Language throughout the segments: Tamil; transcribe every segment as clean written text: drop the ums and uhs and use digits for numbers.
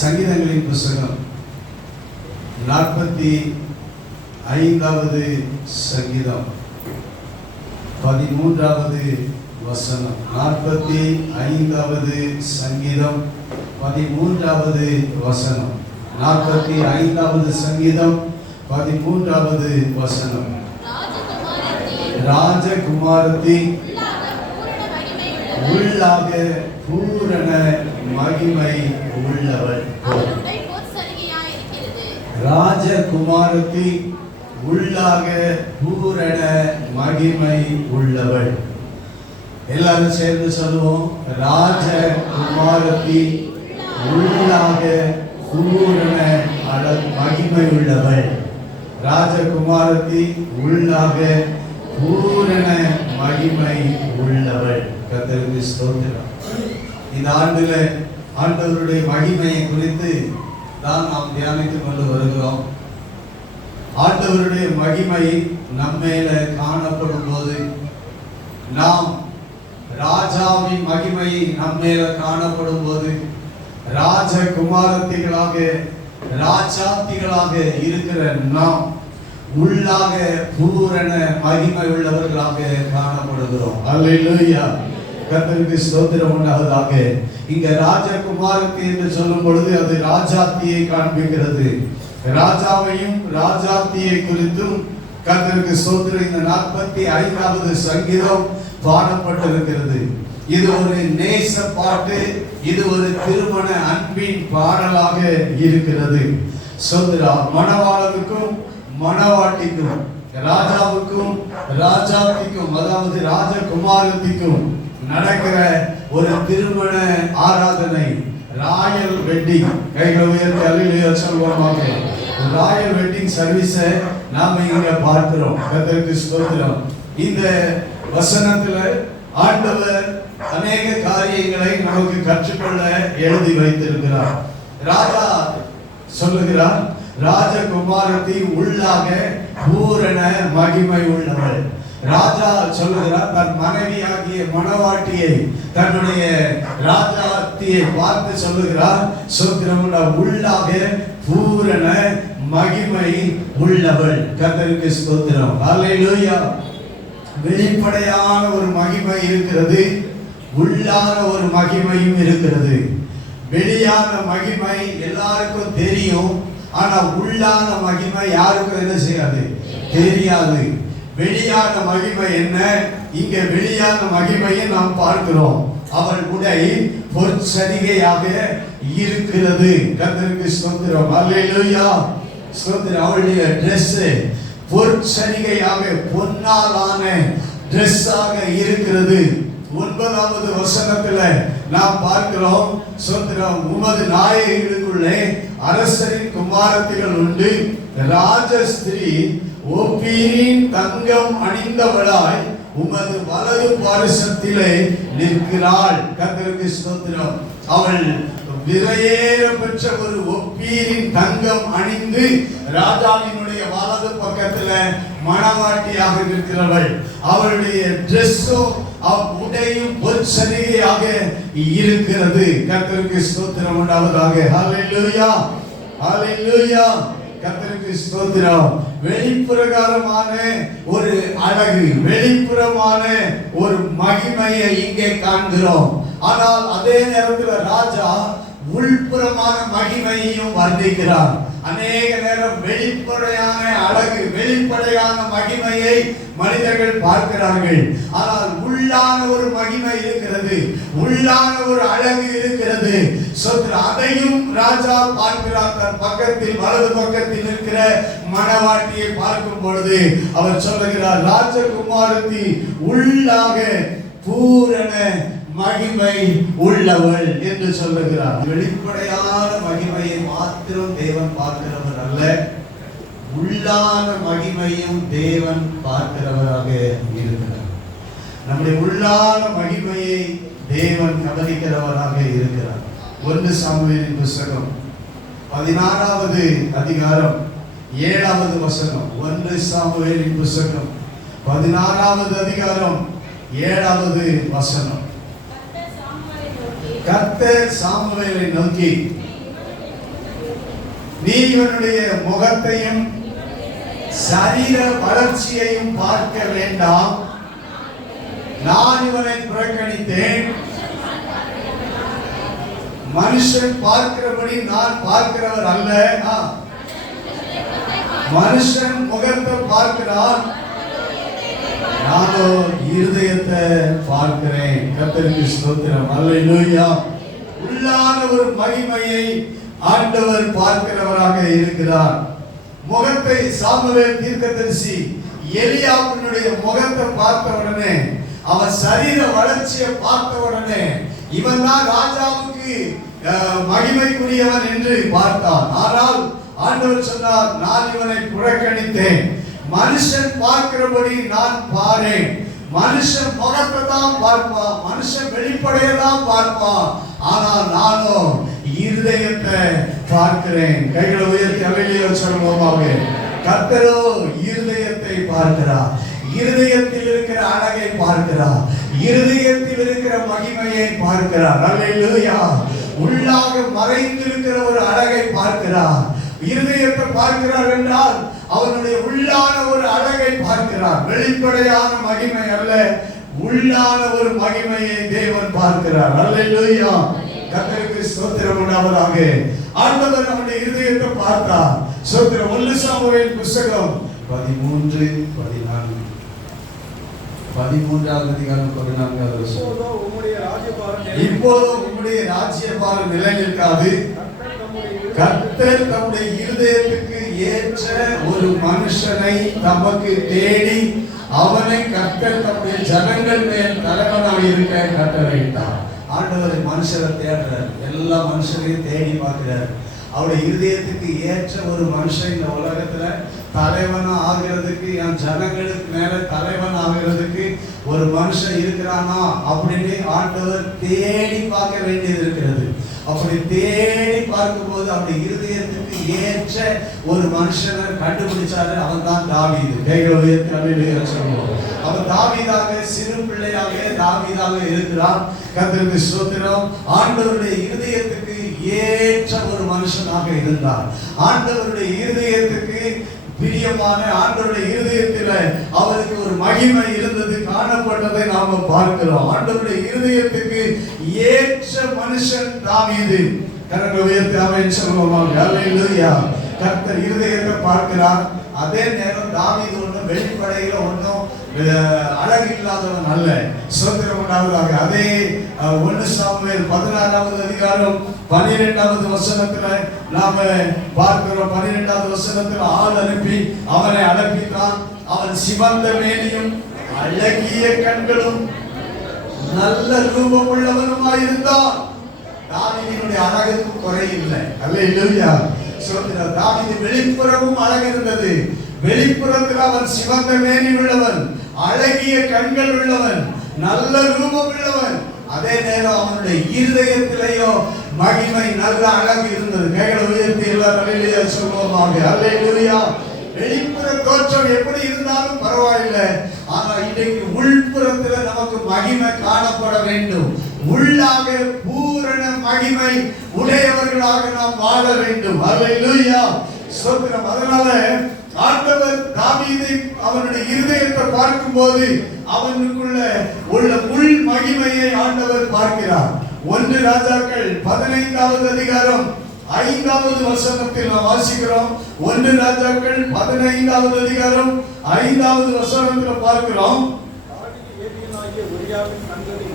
சங்கீதங்களின் புஸ்தகம் 45வது சங்கீதம் 13வது வசனம். 45வது சங்கீதம் 13வது வசனம். 45வது சங்கீதம் 13வது வசனம். ராஜகுமாரத்தி உள்ளாக பூரண மகிமை உள்ளவள். ராஜகுமாரத்தி உள்ளாக பூரண மகிமை உள்ளவள். எல்லாரும் சேர்ந்து சொல்லுவோம். ராஜகுமாரத்தி உள்ளாக பூரண மகிமை உள்ளவள். ராஜகுமாரத்தி உள்ளாக பூரண மகிமை உள்ளவள். கர்த்தருக்கு ஸ்தோத்திரம். இந்த ஆண்டுல ஆண்டவருடைய மகிமையை குறித்து தான் நாம் தியானித்துக் கொண்டு வருகிறோம். ஆண்டவருடைய மகிமை நம்மேல காணப்படும் போது, நாம் ராஜாவின் மகிமை நம்மேல காணப்படும் போது, ராஜகுமாரத்திகளாக ராஜாத்திகளாக இருக்கிற நாம் உள்ளாக பூரண மகிமை உள்ளவர்களாக காணப்படுகிறோம். அல்லேலூயா. கர்த்தருக்கு ஸ்தோத்திரம் உண்டாவதாக. இங்க ராஜகுமாரத்தி என்று சொல்லும் பொழுது அது ராஜாத்தியை காண்பிக்கிறது. ராஜாவையும் ராஜாத்தியை குறித்தும் கர்த்தருக்கு ஸ்தோத்திரம் இந்த 45வது சங்கீதம் பாடப்பட்டிருக்கிறது. இது ஒரு நேச பாட்டு, இது ஒரு திருமண அன்பின் பாடலாக இருக்கிறது. ஸ்தோத்திரம். மணவாளனுக்கும் மணவாட்டிக்கும், ராஜாவுக்கும் ராஜாத்திக்கும், அதாவது ராஜகுமாரத்திக்கும் நடக்கிற ஒரு திருமண ஆராதனை, ராயல் வெட்டிங். கைகளை உயர்த்தி அல்லேலூயா சொல்வோமாக. ராயல் வெட்டிங் சர்வீஸை நாம இங்க பார்க்கிறோம். கர்த்தருக்கு ஸ்தோத்திரம். இந்த வசனத்துல ஆண்டவர் அநேக காரியங்களை நமக்கு கற்றுக்கொள்ள எழுதி வைத்திருக்கிறார். ராஜா சொல்லுகிறார், ராஜகுமாரத்தி உள்ளாக பூரண மகிமை உள்ளவள். ராஜா சொல்லுகிறார், தன் மனைவியாகிய மணவாட்டியை, தன்னுடைய ராஜாத்தியை பார்த்து சொல்லுகிறார், சோத்திரமுள்ள உள்ளாக பூரண மகிமை உள்ளவள். கர்த்தருக்கு ஸ்தோத்திரம். அல்லேலூயா. வெளிப்படையான ஒரு மகிமை இருக்கிறது, உள்ளான ஒரு மகிமையும் இருக்கிறது. வெளியான மகிமை எல்லாருக்கும் தெரியும், ஆனா உள்ளான மகிமை யாருக்கும் என்ன செய்யாது, தெரியாது. வெளியான மகிமை என்ன? இங்க வெளியான மகிமையை நாம் பார்க்கிறோம். அவள் உடை பொற்சரிகையாக இருக்கிறது. கர்த்தருக்கு ஸ்தோத்திரம். அல்லேலூயா. ஸ்தோத்திரம். அவளுடைய Dress பொற்சரிகையாக பொன்னாலான Dress-ஆக இருக்கிறது. 9வது வசனத்துல நாம் பார்க்கிறோம், ஸ்தோத்திரம், உமது நாயகிகளுக்குள்ளே அரசரின் குமாரத்திகள் உண்டு. ராஜஸ்திரீ ஓப்பீரின் தங்கம் அணிந்தவளாய் உமது வலது பாரிசத்திலே நிற்கிறாள். கர்த்தருக்கு ஸ்தோத்திரம். அவள் விரையேற பெற்ற ஒரு ஒப்பீரின் தங்கம் அணிந்து ராஜாவினுடைய வலது பக்கத்துல மணவாட்டியாக நிற்கிறவள். அவளுடைய Dress-உம் உடையும் பொற்சரிகையாக இருக்கிறது. கர்த்தருக்கு ஸ்தோத்திரம் உண்டாவதாக. ஹல்லேலூயா. ஹல்லேலூயா. கர்த்தருக்கு ஸ்தோத்திரம். வெளிப்பிரகாரமான ஒரு அழகு, வெளிப்புறமான ஒரு மகிமையை இங்கே காண்கிறோம். ஆனால் அதே நேரத்தில் ராஜா உள்புறமான மகிமையையும் வர்ணிக்கிறார். அநேக நேரம் வெளிப்படையான அழகு, வெளிப்படையான மகிமையை மனிதர்கள் பார்க்கிறார்கள். ஆனால் உள்ளான ஒரு மகிமை இருக்கிறது, உள்ளான ஒரு அழகு இருக்கிறது. அதையும் ராஜா பார்க்கிறார். தன் பக்கத்தில் வலது பக்கத்தில் இருக்கிற மணவாட்டியை பார்க்கும் பொழுது அவர் சொல்லுகிறார், ராஜகுமாரத்தி உள்ளாக பூரண மகிமை உள்ளவள் என்று சொல்லுகிறார். வெளிப்படையான மகிமையை மாத்திரம் தேவன் பார்க்கிறவர் அல்ல, உள்ளான மகிமையும் தேவன் பார்க்கிறவராக இருக்கிறார். நம்முடைய உள்ளான மகிமையை தேவன் கவனிக்கிறவராக இருக்கிறார். 1 சாமுவேலின் புஸ்தகம் 16வது அதிகாரம் 7வது வசனம். 1 சாமுவேலின் புஸ்தகம் 16வது அதிகாரம் 7வது வசனம். கர்த்தர் சாமுவேலை நோக்கி, நீ இவனுடைய முகத்தையும் சரீர வளர்ச்சியையும் பார்க்க வேண்டாம். நான் இவனை புறக்கணித்தேன். மனுஷன் பார்க்கிறபடி நான் பார்க்கிறவர் அல்ல. மனுஷன் முகத்தை பார்க்கிறான், நானோ இருதயத்தை பார்க்கிறேன். கர்த்தருக்கு ஸ்தோத்திரம். அல்லேலூயா. உள்ளான ஒரு மகிமையை ஆண்டவர் பார்க்கிறவராக இருக்கிறார். முகத்தை சாமுவேல் தீர்க்கதரிசி எலியாவினுடைய முகத்தை பார்த்த உடனே, அவன் சரீர வளர்ச்சியை பார்த்த உடனே, இவன் தான் ராஜாவுக்கு மகிமைக்குரியவன் என்று பார்த்தான். ஆனால் ஆண்டவர் சொன்னார், நான் இவனை புறக்கணித்தேன். மனுஷன் பார்க்கிறபடி நான் பாரேன். மனுஷன் முகத்தை தான் பார்ப்பான், மனுஷன் வெளிப்படையை தான் பார்ப்பான். ஆனால் நானோ இருதயத்தை பார்க்கிறேன். கைகளை உயர்த்தி அல்லேலூயா சொல்லுவோமாக. கர்த்தரோ இருதயத்தை பார்க்கிறார். இருதயத்தில் இருக்கிற அழகை பார்க்கிறார். இருதயத்தில் இருக்கிற மகிமையை பார்க்கிறார். அல்லேலூயா. உள்ளாக மறைந்திருக்கிற ஒரு அழகை பார்க்கிறார். இருதயத்தை பார்க்கிறார் என்றால் அவனுடைய உள்ளான ஒரு அழகை பார்க்கிறார். வெளிப்படையான மகிமை அல்ல, உள்ளான ஒரு மகிமையை தேவன் பார்க்கிறார். அல்லேலூயா. கர்த்தருக்கு ஸ்தோத்திரம் உண்டாவதாக. ஆண்டவர் நம்முடைய இருதயத்தை பார்த்தார். ஸ்தோத்திரம். 1 சாமுவேல் புத்தகம் 13:14 13வது அதிகாரம் 14வது வசனம். இப்போது உம்முடைய ராஜ்யபாரம் நிலைநிற்காது. கர்த்தர் தம்முடைய இருதயத்துக்கு ஏற்ற ஒரு மனுஷனை தமக்கு தேடி அவனை கர்த்தர் தம்முடைய ஜனங்கள் மேல் தலைவனாக இருக்க கட்டளையிட்டார். ஆண்டவர் மனுஷரை தேடுறார். எல்லா மனுஷரையும் தேடி பார்க்கிறார். அவருடைய இருதயத்துக்கு ஏற்ற ஒரு மனுஷன் இந்த உலகத்துல தலைவனா ஆகிறதுக்கு, என் ஜனங்களுக்கு மேல தலைவன் ஆகிறதுக்கு ஒரு மனுஷன் இருக்கிறானா அப்படின்னு ஆண்டவர் தேடி பார்க்க வேண்டியது இருக்கிறது. அப்படி தேடி பார்க்கும்போது அவருடைய இருதயத்துக்கு ஏற்ற ஒரு மனுஷனை கண்டுபிடிச்சாரு. அவன் தான் தாவீது. கைகளை உயர்த்தி அல்லேலூயா சொல்லுவோம். அவன் தாவீதாக, சிறு பிள்ளையாக தாவீதாக இருக்கிறான். கர்த்தருக்கு ஸ்தோத்திரம். ஆண்டவருடைய இருதயத்துக்கு ஏற்ற ஒரு மனுஷனாக இருந்தார். ஆண்டவருடைய இருதயத்துக்கு பிரியமான, ஆண்டவருடைய இருதயத்தில் அவருக்கு ஒரு மகிமை இருந்தது, காணப்பட்டதை நாம பார்க்கிறோம். ஆண்டவருடைய இருதயத்துக்கு ஏற்ற மனுஷன் தாவீது. கர்த்தரை உயர்த்தி ஆமென் சொல்லுவோம். அல்லேலூயா. கர்த்தர் இருதயத்தை பார்க்கிறார். அதே நேரம் தாவீது ஒன்றும் வெளிப்படையில ஒன்றும் அழகு இல்லாதவன் அல்ல. ஸ்தோத்திரம் உண்டாவதாக. அதே 1 சாமுவேல் 16வது அதிகாரம் 12வது வசனத்துல நாம பார்க்கிறோம். 12வது வசனத்துல ஆள் அனுப்பி அவனை அழைப்பித்தான். அவன் சிவந்த மேனியும் அழகிய கண்களும் நல்ல ரூபம் உள்ளவனுமாயிருந்தான். தாவீதினுடைய அழகுக்கு குறை இல்லை. அல்லேலூயா. தாவீது வெளிப்புறமும் அழகு இருந்தது. வெளிப்புறத்தில் அவன் சிவந்த மேனி உள்ளவன், அழகிய கண்கள் உள்ளவன், நல்ல ரூபம் உள்ளவன். அதே நேரம் அவனுடைய இருதயத்திலேயோ மகிமை, நல்ல அழகு இருந்தது. கைகளை உயர்த்தி எல்லாரும் அல்லேலூயா சொல்லுவோமாக. அல்லேலூயா. வெளிப்புற தோற்றம் எப்படி இருந்தாலும் பரவாயில்லை. ஆனா இன்றைக்கு உள்புறத்துல நமக்கு மகிமை காணப்பட வேண்டும். உள்ளாக பூரண மகிமை உடையவர்களாக நாம் வாழ வேண்டும். அல்லேலூயா. ஸ்தோத்திரம். அதனால ஆண்டவர் தாவீதை அவனுடைய இருதயத்தை பார்க்கும்போது அவனுக்குள்ள உள்ள உள் மகிமையை ஆண்டவர் பார்க்கிறார். 1 ராஜாக்கள் 15வது அதிகாரம் 5வது வசனத்தில் நாம் வாசிக்கிறோம். 1 ராஜாக்கள் 15வது அதிகாரம் 5வது வசனத்தில் பார்க்கிறோம்.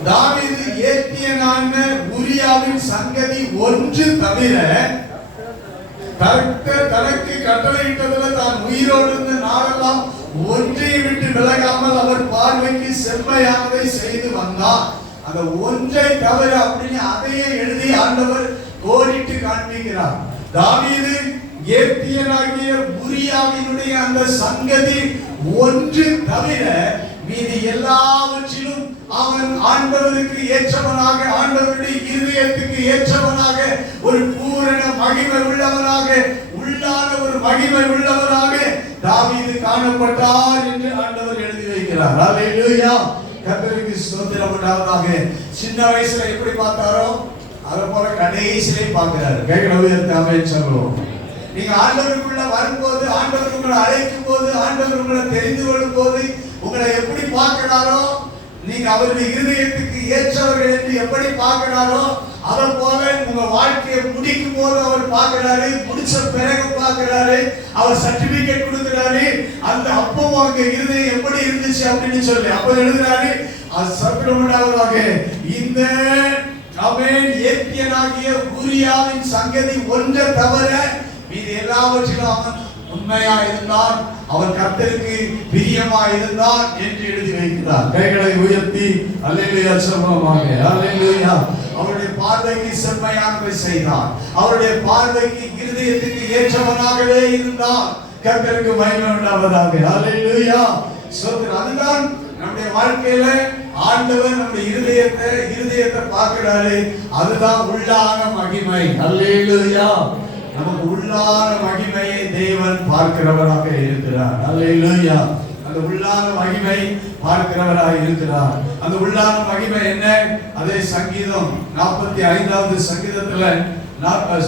தாவீது ஏத்தியனான உரியாவின் சங்கதி ஒன்று தவிர தனக்கு கட்டளையிட்டதில் தான் உயிரோடு இருந்த நாளெல்லாம் ஒன்றை விட்டு விலகாமல் அவர் பார்வைக்கு செம்மையானதை செய்து வந்தார். அந்த ஒன்றை தவிர அப்படின்னு அதையே எழுதி ஆண்டவர் கோடிட்டு காண்பிக்கிறார். தாவீது ஏத்தியனாகிய உரியாவினுடைய அந்த சங்கதி ஒன்று தவிர மீதி எல்லாவற்றிலும் அவன் ஆண்டவருக்கு ஏற்றவனாக, ஆண்டவருடைய இருதயத்துக்கு ஏற்றவனாக, ஒரு பூரண மகிமை உள்ளவனாக, உள்ளான ஒரு மகிமை உள்ளவனாக தாவீது காணப்பட்டார் என்று ஆண்டவர் எழுதி வைக்கிறார். அல்லேலூயா. கர்த்தருக்கு ஸ்தோத்திரம் உண்டாவதாக. சின்ன வயசுல எப்படி பார்த்தாரோ அதை போல கடைசியிலே பார்க்கிறார். கைகளை உயர்த்தி ஆமென் சொல்லுவோம். நீங்க ஆண்டவருக்குள்ள வரும்போது, ஆண்டவர் உங்களை அழைக்கும் போது, ஆண்டவர் உங்களை தெரிந்து கொள்ளும் போது உங்களை எப்படி பார்க்கிறாரோ, நீங்க அவருடைய இருதயத்துக்கு ஏற்றவர்கள் என்று எப்படி பார்க்கிறாரோ, அதை போல உங்க வாழ்க்கையை முடிக்கும் போது அவர் பார்க்கிறாரு, முடிச்ச பிறகு பார்க்கிறாரு, அவர் சர்டிபிகேட் கொடுக்கிறாரு. அந்த அப்பவும் அவங்க இருதயம் எப்படி இருந்துச்சு அப்படின்னு சொல்லி அப்ப எழுதுறாரு, அது சர்வமுண்டாவதாக இந்த அவன் ஏத்தியனாகிய ஊரியாவின் சங்கதி ஒன்றை தவிர மீது எல்லாவற்றிலும் அவன் உண்மையா இருந்தான், அவன் கர்த்தருக்கு பிரியமா இருந்தான் என்று எழுதி வைக்கிறார். கைகளை உயர்த்தி அல்லேலூயா சொல்லுவோமாக. அல்லேலூயா. அவருடைய பார்வைக்கு செம்மையானதை செய்தான், அவருடைய பார்வைக்கு இருதயத்துக்கு ஏற்றவனாகவே இருந்தான். கர்த்தருக்கு மகிமை உண்டாவதாக. அல்லேலூயா. ஸ்தோத்திரம். அதுதான் நம்முடைய வாழ்க்கையில ஆண்டவர் நம்முடைய இருதயத்தை பார்க்கிறாரு. அதுதான் உள்ளான மகிமை. அல்லேலூயா. நமக்கு உள்ளான மகிமையை தேவன் பார்க்கிறவராக இருக்கிறார். அல்லேலூயா. அந்த உள்ளான மகிமை பார்க்கிறவராக இருக்கிறார். அந்த உள்ளான மகிமை என்ன? அதே சங்கீதம் 45வது சங்கீதத்துல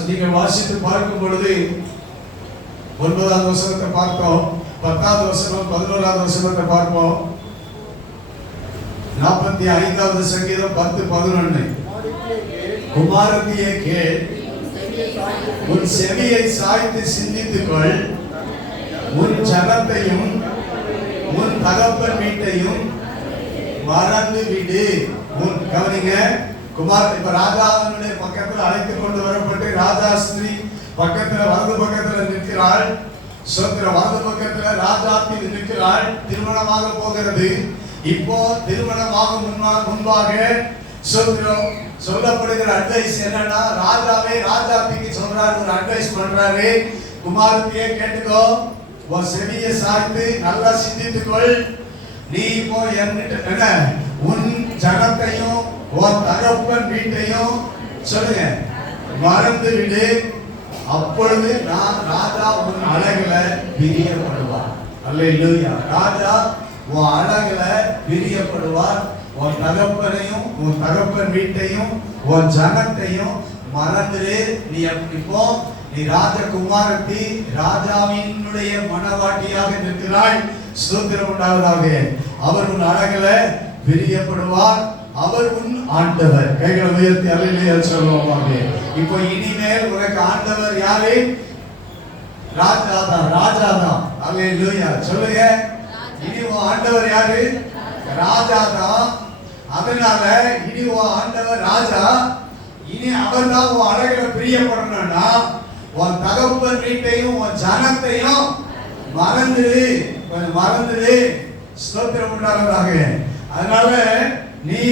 நீங்க வாசித்து பார்க்கும் பொழுது 9வது வசனத்தை பார்த்தோம், 10வது வசனம், 11வது வசனத்தை பார்ப்போம். 45வது சங்கீதம் 10-11. குமாரத்தியே கேள், உன் செவியை சாய்த்து சிந்தித்துக்கொள், உன் ஜனத்தையும் உன் தகப்பன் வீட்டையும் மறந்து விடு. உன் கவனிங்க, குமார் இப்ப ராஜாவினுடைய பக்கத்தில் அழைத்து கொண்டு வரப்பட்டு ராஜாஸ்திரி பக்கத்துல வலது பக்கத்துல நிற்கிறாள். சோத்திர வலது பக்கத்துல ராஜாத்தி நிற்கிறாள். திருமணமாக போகிறது. இப்போ திருமணமாக முன்பாக சோத்திரம் சொல்லப்படுகிற அட்வைஸ் என்னன்னா, ராஜாவே ராஜாத்திக்கு சொல்றாரு, ஒரு அட்வைஸ் பண்றாரு. குமாரத்தியே கேட்டுக்கோ, உன் செவியை சாய்த்து நல்லா சிந்தித்துக்கொள். நீ இப்போ என்ன உன் ஜனத்தையும் உன் தகப்பன் வீட்டையும் சொல்லுங்க மறந்து விடு. அப்பொழுது நான் ராஜா உன் அழகுல பிரியப்படுவார். அல்லேலூயா. ராஜா உன் அழகுல பிரியப்படுவார். உன் தகப்பனையும் உன் தகப்பன் வீட்டையும் உன் ஜனத்தையும் மறந்துடு. நீ இப்போ நீ ராஜகுமாரத்தி, ராஜாவினுடைய மனவாட்டியாக நிற்கிறாள். ஸ்தோத்திரம் உண்டாவதாக. அவர் உன் அழகுல பிரியப்படுவார். அவர் உன் ஆண்டவர். கைகளை உயர்த்தி அல்லேலூயா சொல்லுவோமாக. இப்போ இனிமேல் உனக்கு ஆண்டவர் யாரு? ராஜாதான். ராஜாதான். அல்லேலூயா சொல்லுங்க. இனி உன் ஆண்டவர் யாரு? ராஜாதான். அதனால இனி உன் ஆண்டவர் ராஜா. இனி அவர் தான் உன் அழகுல பிரியப்படணும்னா உன் தகப்பன் வீட்டையும் உன் ஜனத்தையும் மறந்துடு. மறந்துடு. ஸ்தோத்திரம் உண்டாவதாக. அதனால நீ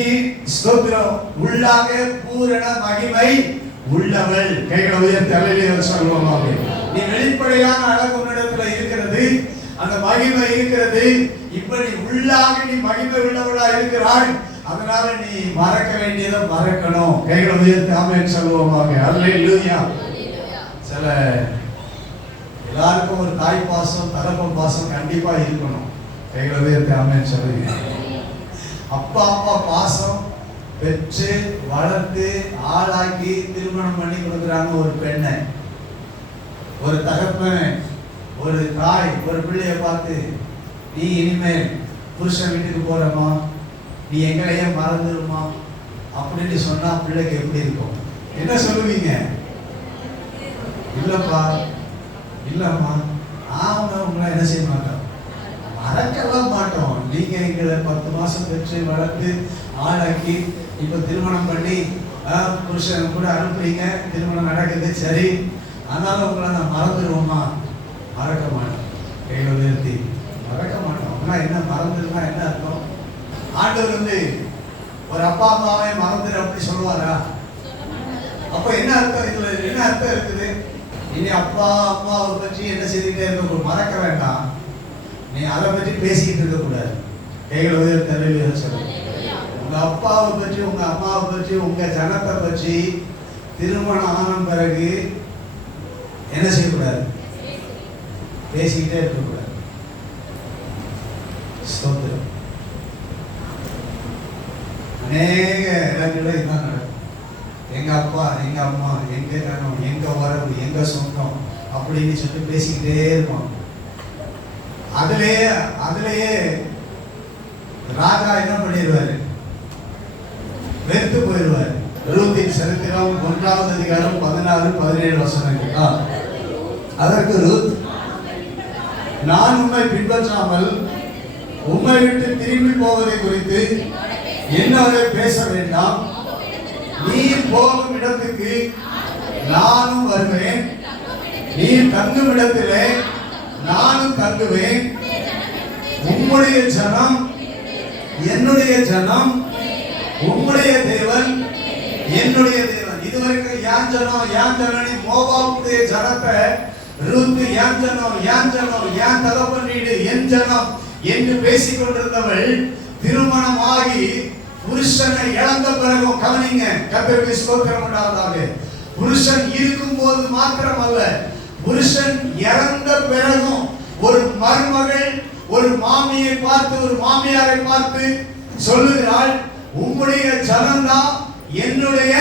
ஸ்தோத்திரம் உள்ளாக பூரண மகிமை உள்ளவள். கைகளை உயர்த்தி அல்லேலூயா சொல்லுவோமாக. நீ வெளிப்படையான அழகு உன்னிடத்துல இருக்கிறது, அந்த மகிமை இருக்கிறது. இப்ப நீ உள்ளாக நீ மகிமை உள்ளவளா இருக்கிறாள். அதனால நீ மறக்க வேண்டியதை மறக்கணும். கைகளை உயர்த்தி ஆமென் சொல்லுவோமாக. அல்லேலூயா. சில எல்லாருக்கும் ஒரு தாய் பாசம், தகப்பன் பாசம் கண்டிப்பா இருக்கணும். கைகளை உயர்த்தி ஆமென் சொல்லுங்க. அப்பா அம்மா பாசம் பெற்று வளர்த்து ஆளாக்கி திருமணம் பண்ணி கொடுக்குறாங்க ஒரு பெண்ணை. ஒரு தகப்பன் ஒரு தாய் ஒரு பிள்ளைய பார்த்து, நீ இனிமேல் புருஷன் வீட்டுக்கு போறமா, நீ எங்களையே மறந்துடுமா அப்படின்னு சொன்னா பிள்ளைக்கு எப்படி இருக்கும்? என்ன சொல்லுவீங்க? இல்லப்பா இல்லம்மா நாம உங்களை என்ன செய்ய மாட்டோம், மறக்கலாம் மாட்டோம். நீங்க எங்களை 10 மாசம் பெற்று வளர்த்து ஆளாக்கி இப்ப திருமணம் பண்ணி புருஷன் கூட அனுப்புறீங்க, திருமணம் நடக்குது சரி, ஆனாலும் உங்களை நான் மறந்துடுவோமா? மறக்க மாட்டோம். கையில உயர்த்தி மறக்க மாட்டோம். ஆனா என்ன மறந்துடுனா என்ன அர்த்தம்? ஆண்டவர் ஒரு அப்பா அம்மாவே மறந்துடு அப்படி சொல்லுவாரா? அப்ப என்ன அர்த்தம்? இதுல என்ன அர்த்தம் இருக்குது? இனி அப்பா அம்மாவை பற்றி என்ன செய்துட்டே இருக்க, மறக்க வேண்டாம். நீ அதை பற்றி பேசிக்கிட்டு இருக்க கூடாது. கைகளை உயர்த்தி அல்லேலூயா சொல்லுங்க. உங்க அப்பாவை பற்றி உங்க அம்மாவை பற்றி உங்க ஜனத்தை பற்றி திருமணம் ஆன பிறகு என்ன செய்யக்கூடாது? பேசிக்கிட்டே இருக்கக்கூடாது. ஸ்தோத்திரம். அநேக இடங்களில் இதுதான் நடக்கும். எங்க அப்பா எங்க அம்மா எங்க ஜனம் எங்க வரவு எங்க சொந்தம் அப்படின்னு சொல்லி பேசிக்கிட்டே இருப்பான். அதுலயே ராஜா என்ன பண்ணிடுவாரு, வெறுத்து போயிடுவார். ரூத்தின் சரித்திரம் 1ஆம் அதிகாரம் 16-17 வசனங்கள். அதற்கு ரூத், நான் உம்மை பின்பற்றாமல் உம்மை விட்டு திரும்பி போவதை குறித்து என்னோட பேச வேண்டாம். நீ போகும் இடத்துக்கு நானும் வருவேன், நீ தங்கும் இடத்திலே நானும் தங்குவேன். உம்முடைய ஜனம் என்னுடைய ஜனம், உம்முடைய தேவன் என்னுடைய தேவன். இதுவரைக்கும் யான் ஜனம் மோவாவுடைய ஜனத்தை ரூத் யான் ஜனம் யான் தகப்பன் வீடு என் ஜனம் என்று பேசிக் கொண்டிருந்தவள் திருமணமாகி புருஷனை இழந்த பிறகும், கவனிங்க, கர்த்தருக்கு ஸ்தோத்திரம் உண்டாவதாக, புருஷன் இருக்கும் போது மாத்திரமல்ல, புருஷன் இறந்த பிறகும் ஒரு மருமகள் ஒரு மாமியை பார்த்து, ஒரு மாமியாரை பார்த்து சொல்லுகிறாள், உம்முடைய ஜனம் தான் என்னுடைய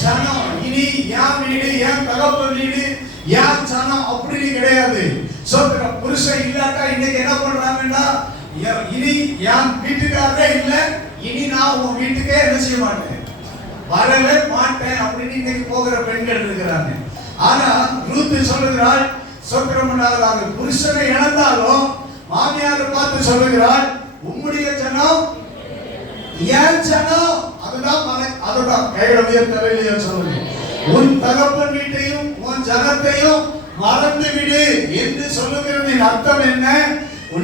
ஜனம். இனி என் வீடு, என் தகப்பன் வீடு, என் ஜனம் அப்படின்னு கிடையாது. சோத்திரம். புருஷன் இல்லாட்டா இன்னைக்கு என்ன பண்றாங்கன்னா, இனி என் வீட்டுக்காரரே இல்ல, இனி நான் உன் வீட்டுக்கே என்ன செய்ய மாட்டேன், வரவே மாட்டேன் அப்படின்னு இன்னைக்கு போகிற பெண்கள் இருக்கிறாங்க. ஆனா ரூத் சொல்லுகிறாள், சோத்திரம் உண்டாவதாக, புருஷனை இழந்தாலும் மாமியாரை பார்த்து சொல்லுகிறாள், உம்முடைய ஜனம் என் ஜனம். அதுதான் கையில உயர்த்தவில்லையோ சொல்லுங்க. உன் தகப்பன் வீட்டையும் உன் ஜனத்தையும் மறந்து விடு என்று சொல்லுகிறதின் அர்த்தம் என்ன?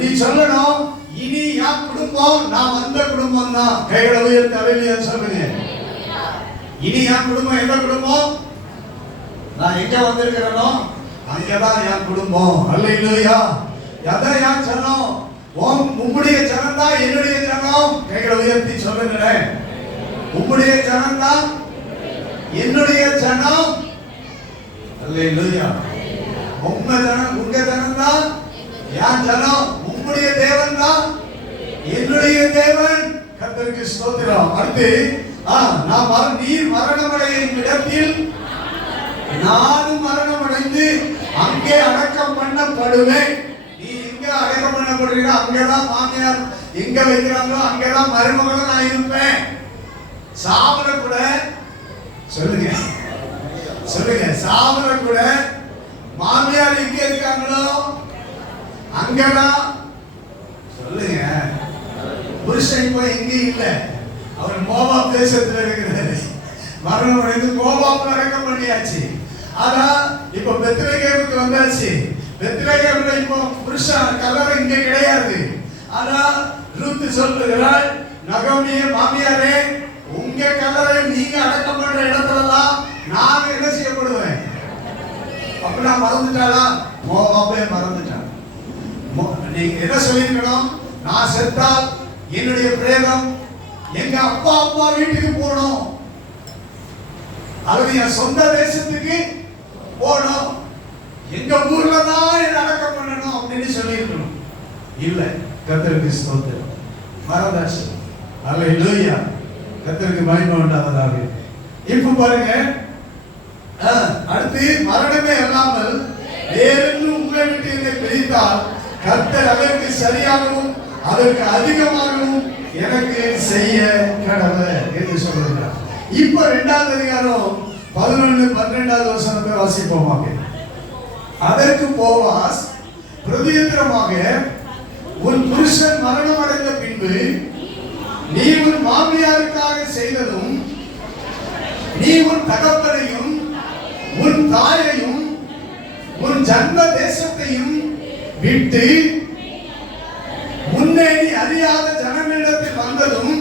நீ சொல்லணும், இனி என் குடும்பம் நான் வந்த குடும்பம் தான். கையில உயர்த்தவில்லையோ சொல்லுங்க. இனி என் குடும்பம் எந்த குடும்பம்? நான் எங்க வந்திருக்கிறேனோ அங்கதான் என் குடும்பம். அல்லேலூயா. அதான் என் ஜனம். உம்முடைய ஜனம் தான் என்னுடைய ஜனம். கைகளை உயர்த்தி சொல்லுங்களேன். உம்முடைய ஜனம் தான் என்னுடைய ஜனம். அல்லேலூயா. உங்க ஜனம் தான் என் ஜனம். உம்முடைய தேவன் தான் என்னுடைய தேவன். கர்த்தருக்கு ஸ்தோத்திரம். அடுத்து நீர் மரணமடையும் இடத்தில் நானும் மரணம் அடைந்து அங்கே அடக்கம் பண்ணப்படுவேன். நீ எங்க அடக்கம் பண்ணப்படுறீங்க, அங்கதான் மாமியார் எங்க வைக்கிறாங்களோ அங்கதான் மருமகளும் நான் இருப்பேன். சாவர கூட சொல்லுங்க, சாவர கூட மாமியார் எங்க இருக்காங்களோ அங்கதான் சொல்லுங்க. புருஷன் இப்ப எங்க இல்ல, அவர் மோவாப் தேசத்துல இருக்கிறாரு. மரணம் அடைந்து மோவாப்ல அடக்கம் பண்ணியாச்சு. ஆனா இப்ப பெத்லகேமுக்கு வந்தாச்சு. பெத்லகேம்ல இப்போ புருஷன் கல்லறை இங்க கிடையாது. ஆனா ரூத் சொல்லுகிறாள், நகோமியே மாமியாரே, உங்க கல்லறை நீங்க அடக்கம் பண்ற இடத்துலதான் நான் என்ன செய்யப்படுவேன். அப்படின்னா மறந்துட்டாளா? மோவாப்பே மறந்துட்டான். நீங்க என்ன சொல்லிருக்கணும், நான் செத்தால் என்னுடைய பிரேதம் எங்க அப்பா அம்மா வீட்டுக்கு போகணும், அல்லது என் சொந்த தேசத்துக்கு போகணும், எங்க ஊர்ல தான் என்ன அடக்கம் பண்ணணும் அப்படின்னு சொல்லியிருக்கணும். இல்ல, கர்த்தருக்கு ஸ்தோத்திரம், மறந்தாச்சு. அல்லேலூயா. கர்த்தருக்கு மகிமை உண்டாவதாக. இப்ப பாருங்க, அடுத்து மரணமே அல்லாமல் வேறென்றும் உங்களை விட்டு என்னை பிரித்தால் கர்த்தர் அதற்கு சரியாகவும் அதற்கு அதிகமாகவும் எனக்கு செய்ய கடவுள் என்று சொல்லுகிறார். இப்ப 2ஆம் அதிகாரம் 11-12 வசனத்தை வாசிப்போமாக. அதற்கு போவாஸ் பிரதியுத்தரமாக, உன் புருஷன் மரணம் அடைந்த பின்பு நீ உன் மாமியாருக்காக செய்ததும், நீ உன் தகப்பனையும் உன் தாயையும் உன் ஜன்ம தேசத்தையும் விட்டு முன்னே நீ அறியாத ஜனங்களிடத்தில் வந்ததும்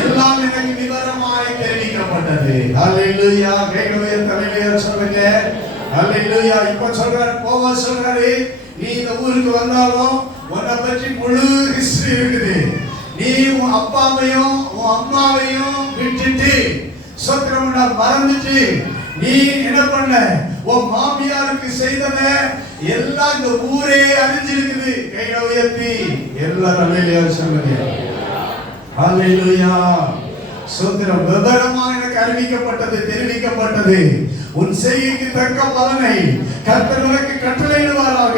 எல்லாம் எனக்கு விவரமாய் தெரிவிக்கப்பட்டது. அல்லேலூயா. கைகளை தலையில சொல்லுங்க. அல்லேலூயா. இப்ப சொல்றாரு, போவாஸ் சொல்றாரு, நீ இந்த ஊருக்கு வந்தாலும் உன்னை பற்றி முழு ஹிஸ்டரி இருக்குது. நீ உன் அப்பாவையும் உன் அம்மாவையும் விட்டுட்டு சொத்திரம் மறந்துட்டு நீ என்ன பண்ண, உன் மாமியாருக்கு செய்தத எல்லாம் இந்த ஊரே அறிஞ்சிருக்குது. கைகளை உயர்த்தி எல்லாரும் அல்லேலூயா சொல்லுங்க. அல்லேலூயா. சொத்திரம் விவரமா எனக்கு அறிவிக்கப்பட்டது, தெரிவிக்கப்பட்டது. உன் செய்கைக்கு தக்க பலனை கர்த்தர் உனக்கு கட்டளையிடுவாராக.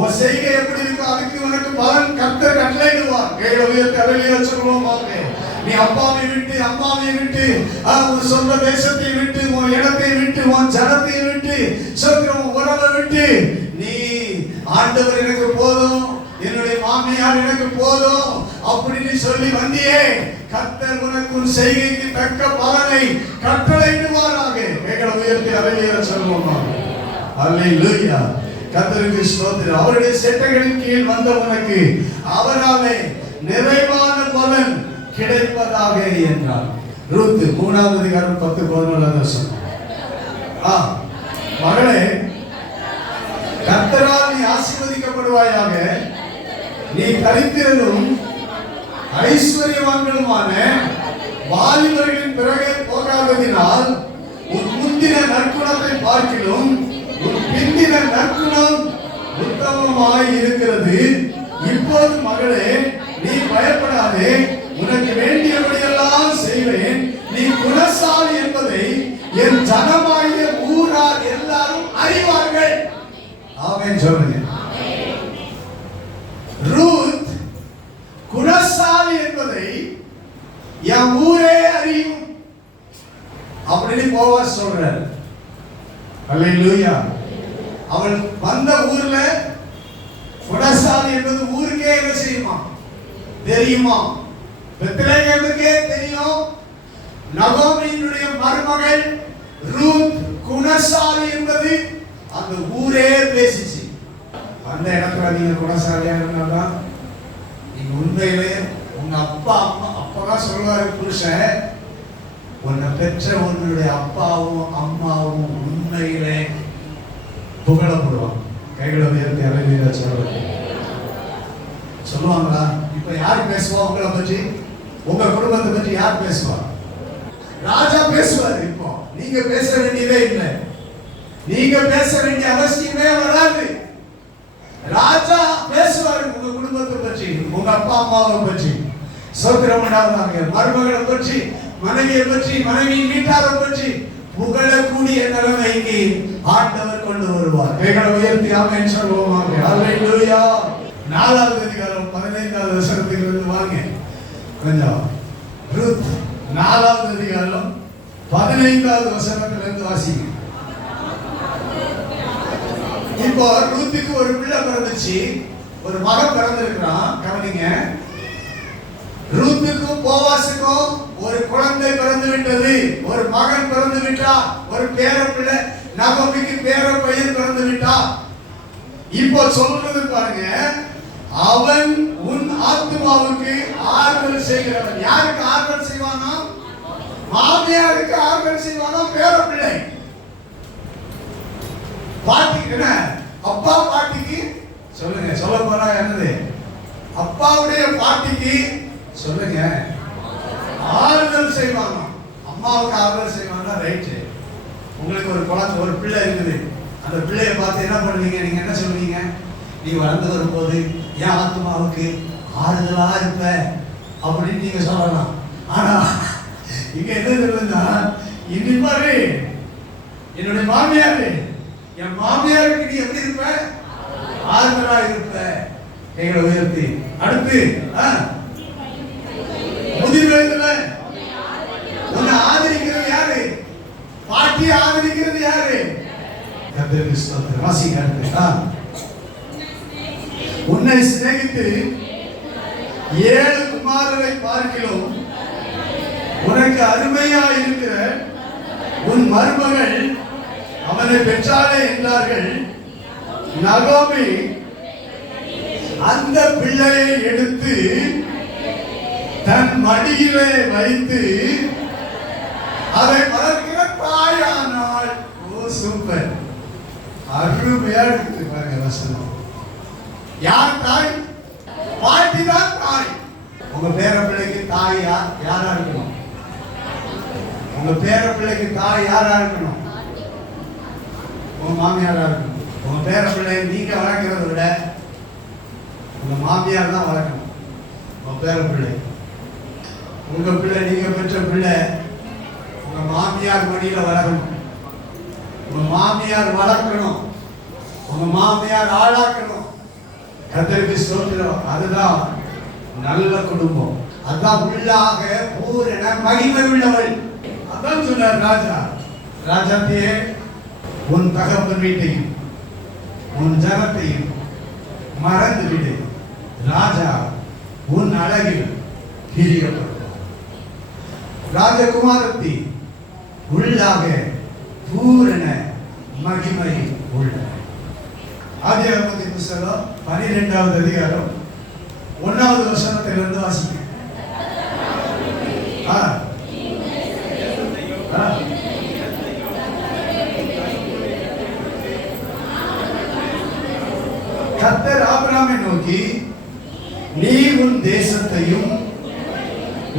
உன் செய்கை எப்படி இருக்கோ அதுக்கு உனக்கு பலன் கர்த்தர் கட்டளையிடுவார். கையில சொல்லுவோமாக. நீ அப்பாவை விட்டு அம்மாவை விட்டு உன் சொந்த தேசத்தை விட்டு உன் இடத்தை விட்டு உன் ஜனத்தை விட்டு சொந்தம் உறவை விட்டு நீ ஆண்டவர் எனக்கு போதும், என்னுடைய மாமியார் எனக்கு போதும் அப்படின்னு சொல்லி வந்தியே, கர்த்தர் உனக்கு உன் செய்கைக்கு தக்க பலனை கட்டளையிடுவாராக. கைகளை உயர்த்தி அல்லேலூயா சொல்லுவோமாக. அல்லேலூயா. கர்த்தருக்கு ஸ்தோத்திரம். அவருடைய செட்டைகளின் கீழ் வந்தவனுக்கு அவராலே நிறைவான பலன் கிடைப்பதாக என்றார். ரூத் 3வது அதிகாரம் 10-11 வசனம். மகளே, கர்த்தரால் நீ ஆசீர்வதிக்கப்படுவாயாக. நீ தரித்திரனும் ஐஸ்வர்யவான்களுமான வாலிபர்களின் பிறகு போகாததினால் உன் முந்தின நற்குணத்தை பார்க்கிலும் உன் பிந்தின நற்குணம் உத்தமமாய் இருக்கிறது. இப்போது மகளே, நீ பயப்படாதே, உனக்கு வேண்டியபடியெல்லாம் செய்வேன். நீ குணசாலி என்பதை என் ஜனமாகிய ஊரார் எல்லாரும் அறிவார்கள். ஆமென் சொல்லுங்க. ரூத் குணசாலி என்பதை என் ஊரே அறியும் அப்படின்னு போவாஸ் சொல்றார். அல்லேலூயா. அவள் வந்த ஊர்ல குணசாலி என்பது ஊருக்கே என்ன செய்யுமா தெரியுமா? பெத்லகேமுக்கே தெரியும். நகோமியினுடைய மருமகள் ரூத் குணசாலி என்பது அந்த ஊரே பேசிச்சு. அந்த இடத்துல நீங்க குணசாலியா இருந்தாதான் நீங்க உண்மையிலே உங்க அப்பா அம்மா அப்பதான் சொல்லுவாரு புருஷன், உன்னை பெற்ற உன்னுடைய அப்பாவும் அம்மாவும் உண்மையிலே புகழப்படுவாங்க. கைகளை உயர்த்தி அல்லேலூயா சொல்லுவாங்களா? இப்ப யார் பேசுவா உங்களை பற்றி? உங்க குடும்பத்தை பற்றி யார் பேசுவா? ராஜா பேசுவார். இப்போ நீங்க பேச வேண்டியதே இல்லை, நீங்க பேச வேண்டிய அவசியமே வராது. ராஜா பேசுவார் உங்க குடும்பத்தை பற்றி, உங்க அப்பா அம்மாவை பற்றி. சோத்திரம் உண்டாவதாக. மருமகளை பற்றி, மனைவியை பற்றி, மனைவியின் வீட்டாரை பற்றி புகழக்கூடிய நிலைமைக்கு ஆண்டவர் கொண்டு வருவார். கைகளை உயர்த்தி ஆமென் சொல்லுவோமாக. அல்லேலூயா. 4வது அதிகாரம் 15வது வசனத்திலிருந்து வாங்க கொஞ்சம். ரூத் 4வது அதிகாரம் 15வது வசனத்திலிருந்து வாசிங்க. இப்போ ரூத்துக்கு ஒரு பிள்ளை பிறந்துச்சு, ஒரு மகன் பிறந்திருக்கிறான். கவனிங்க. ரூத்துக்கும் போவாசுக்கும் ஒரு குழந்தை பிறந்து விட்டது, ஒரு மகன் பிறந்து விட்டார், ஒரு பேர பிள்ளை. நகோமிக்கு பேர பையன் பிறந்து விட்டார். இப்போ சொல்றது பாருங்க, அவன் உன் ஆத்துமாவுக்கு ஆறுதல் செய்கிறவன். யாருக்கு ஆறுதல் செய்வானா? மாமியாருக்கு ஆறுதல் செய்வானா? பேர பிள்ளை. பாட்டிக்கு என்ன? அப்பா பாட்டிக்கு சொல்லுங்க. சொல்ல போனா என்னது? அப்பாவுடைய பாட்டிக்கு சொல்லுங்க ஆறுதல் செய்வாங்க. அம்மாவுக்கு ஆறுதல் செய்வாங்க. ரைட்டு. உங்களுக்கு ஒரு குழந்தை, ஒரு பிள்ளை இருக்குது. அந்த பிள்ளையை பார்த்து என்ன பண்ணுவீங்க? நீங்க என்ன சொல்லுவீங்க? நீ வளர்ந்து வரும்போது என் ஆத்மாவுக்கு ஆறுதலா இருப்ப அப்படின்னு நீங்க சொல்லலாம். ஆனா இங்க என்ன சொல்லுன்னா, இன்னி பாரு என்னுடைய மாமியாரு, என் மாமியாருக்கு நீ எப்படி இருப்ப? ஆறுதலா இருப்ப. கைகளை உயர்த்தி. அடுத்து முதிர் வயதுல உன்னை ஆதரிக்கிறது யாரு? பாட்டி ஆதரிக்கிறது யாரு? கர்த்தருக்கு ஸ்தோத்திரம். வாசிங்க. அடுத்து உன்னை சிநேகித்து 7 குமாரரை பார்க்கிலும் உனக்கு அருமையா இருக்கிற உன் மருமகள் அவனை பெற்றாளே என்றார்கள். நகோமி அந்த பிள்ளையை எடுத்து தன் மடியிலே வைத்து அதை வளர்க்கிற தாயானாள். ஓ சூப்பர், அருமையா இருக்கு பாருங்க வசனம். யார் தாய்? பாட்டி தான் தாய். உங்க பேர பிள்ளைக்கு தாய் யாரா இருக்கணும்? உங்க பேர பிள்ளைக்கு தாய் யாரா இருக்கணும்? உங்க மாமியாரா இருக்கணும். உங்க பேர பிள்ளையை நீங்க வளர்க்கிறத விட உங்க மாமியார் தான் வளர்க்கணும். உங்க பேர பிள்ளை, உங்க பிள்ளை, நீங்க பெற்ற பிள்ளை உங்க மாமியார் மடியில வளரணும், உங்க மாமியார் வளர்க்கணும், உங்க மாமியார் ஆளாக்கணும். கர்த்தருக்கு ஸ்தோத்திரம். அதுதான் நல்ல குடும்பம். அதான் உள்ளாக பூரண மகிமை உள்ளவள். அதான் சொன்னார் ராஜா, ராஜாத்தியே உன் தகப்பன் வீட்டையும் உன் ஜனத்தையும் மறந்து விடு, ராஜா உன் அழகில் பிரியப்படுவார். ராஜகுமாரத்தி உள்ளாக பூரண மகிமை உள்ளவர். ஆதியாகமத்தின் புத்தகம் 12வது அதிகாரம் 1வது வசனத்திலிருந்து வாசிங்க. கர்த்தர் ஆபிரகாமை நோக்கி, நீ உன் தேசத்தையும்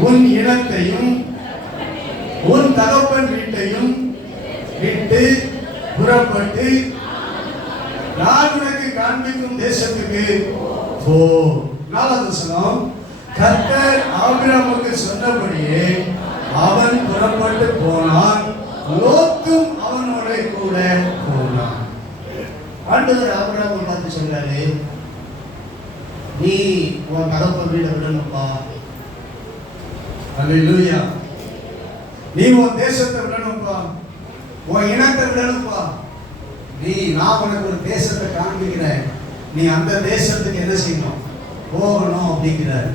உன் இனத்தையும் உன் தகப்பன் வீட்டையும் விட்டு புறப்பட்டு நான் உனக்கு காண்பிக்கும் தேசத்துக்கு போ. 4வது வசனம், கர்த்தர் ஆபிரகாமுக்கு சொன்னபடியே அவன் புறப்பட்டு போனான், லோத்தும் அவனோட கூட போனான். ஆண்டவர் ஆபிரகாமை பார்த்து சொன்னாரு, நீ உன் தகப்பன் வீட்டை விடணும்பா. அல்லேலூயா. நீ உன் தேசத்தை விடணும்பா, உன் இனத்தை விடணும்பா. நான் உனக்கு ஒரு தேசத்தை காண்பிக்கிறேன், நீ அந்த தேசத்துக்கு என்ன செய்யணும், போகணும் அப்படிங்கிறார்.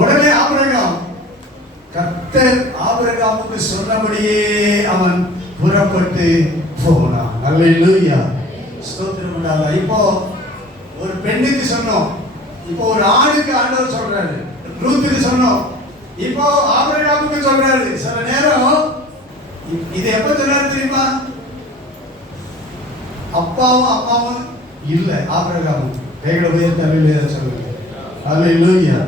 உடனே ஆபிரகாம், கர்த்தர் ஆபிரகாமுக்கு சொன்னபடியே அவன் புறப்பட்டு போனான். அல்லேலூயா. ஸ்தோத்திரம் உண்டாதா. இப்போ ஒரு பெண்ணுக்கு சொன்னோம், இப்போ ஒரு ஆணுக்கு ஆண்டவர் சொல்றாரு, ரூத்துக்கு சொன்னோம், இப்போ ஆபிரகாமுக்கு சொல்றாரு. சில நேரம் இது எப்ப சொன்னாரு தெரியுமா? அப்பாவும் அம்மாவும் இல்ல ஆபிரகாமுக்கு. கைகளை உயர்த்தி அல்லேலூயா சொல்லுங்க. அல்லேலூயா.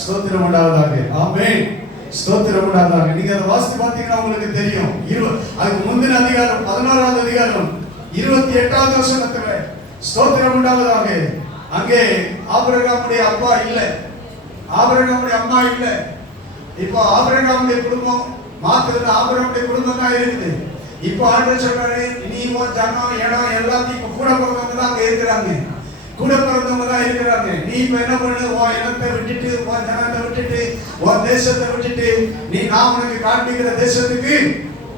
ஸ்தோத்திரம் உண்டாவதாக. ஆமென். ஸ்தோத்திரம் உண்டாவதாக. நீங்க அதை வாசித்து பார்த்தீங்கன்னா உங்களுக்கு தெரியும். அதுக்கு முந்தின அதிகாரம் 11வது அதிகாரம் 28வது வசனத்துல ஸ்தோத்திரம் உண்டாவதாக. அங்கே ஆபிரகாமுடைய அப்பா இல்ல, ஆபிரகாமுடைய அம்மா இல்ல. இப்போ ஆபிரகாமுடைய குடும்பம் மாத்திரம் ஆபிரகாமுடைய குடும்பம் தான் இருக்குது. இப்போ ஆண்டவர் சொல்றாரு, நீ உன் ஜனம் இடம் எல்லாத்தையும் கூட பிறந்தவங்க தான் அங்க இருக்கிறாங்க, கூட பிறந்தவங்க தான் இருக்கிறாங்க. நீ இப்ப என்ன பண்ணு, உன் இனத்தை விட்டுட்டு உன் ஜனத்தை விட்டுட்டு உன் தேசத்தை விட்டுட்டு நீ நான் உனக்கு காண்பிக்கிற தேசத்துக்கு